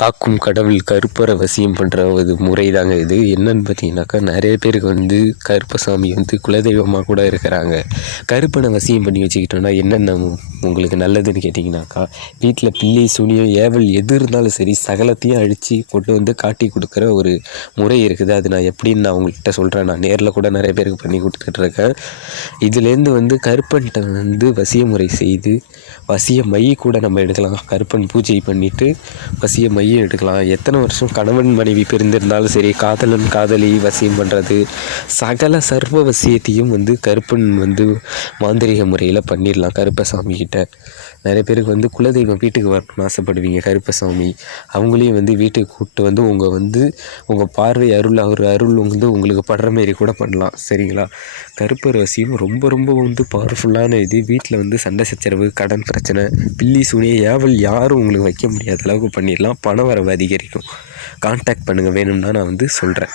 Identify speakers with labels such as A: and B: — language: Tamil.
A: காக்கும் கடவுள் கருப்பரை வசியம் பண்ணுற ஒரு முறை தாங்க இது. என்னன்னு பார்த்தீங்கன்னாக்கா நிறைய பேருக்கு வந்து கருப்பசாமி வந்து குலதெய்வமாக கூட இருக்கிறாங்க. கருப்பனை வசியம் பண்ணி வச்சுக்கிட்டோன்னா என்னென்ன உங்களுக்கு நல்லதுன்னு கேட்டிங்கனாக்கா வீட்டில் பில்லி சுனியோ ஏவல் எது இருந்தாலும் சரி சகலத்தையும் அழித்து கொண்டு வந்து காட்டி கொடுக்குற ஒரு முறை இருக்குது. அது நான் எப்படின்னு நான் உங்கள்கிட்ட சொல்கிறேன் நான் நேரில் கூட நிறைய பேருக்கு பண்ணி கொடுத்துட்ருக்கேன். இதுலேருந்து வந்து கருப்பன்கிட்ட வந்து வசிய முறை செய்து வசிய மை கூட நம்ம எடுக்கலாம். கருப்பன் பூஜை பண்ணிவிட்டு வசிய மை மையம் எடுக்கலாம். எத்தனை வருஷம் கணவன் மனைவி பிரிந்திருந்தாலும் சரி காதலன் காதலி வசியம் பண்ணுறது சகல சர்வ வசியத்தையும் வந்து கருப்பன் வந்து மாந்திரிக முறையில் பண்ணிடலாம் கருப்பசாமி கிட்ட. நிறைய பேருக்கு வந்து குலதெய்வம் வீட்டுக்கு வரணும்னு ஆசைப்படுவீங்க கருப்பசாமி. அவங்களையும் வந்து வீட்டுக்கு கூப்பிட்டு வந்து உங்கள் வந்து உங்கள் பார்வை அருள் அவர் அருள் வந்து உங்களுக்கு படுற மாரி கூட பண்ணலாம். சரிங்களா? கருப்பர் வசியம் ரொம்ப ரொம்ப வந்து பவர்ஃபுல்லான இது. வீட்டில் வந்து சண்டை சச்சரவு கடன் பிரச்சனை பில்லி சூனிய ஏவல் யாரும் உங்களுக்கு வைக்க முடியாத அளவுக்கு பண்ணிடலாம். பண வரவு அதிகரிக்கும். கான்டாக்ட் பண்ணுங்கள் வேணும்னா நான் வந்து சொல்கிறேன்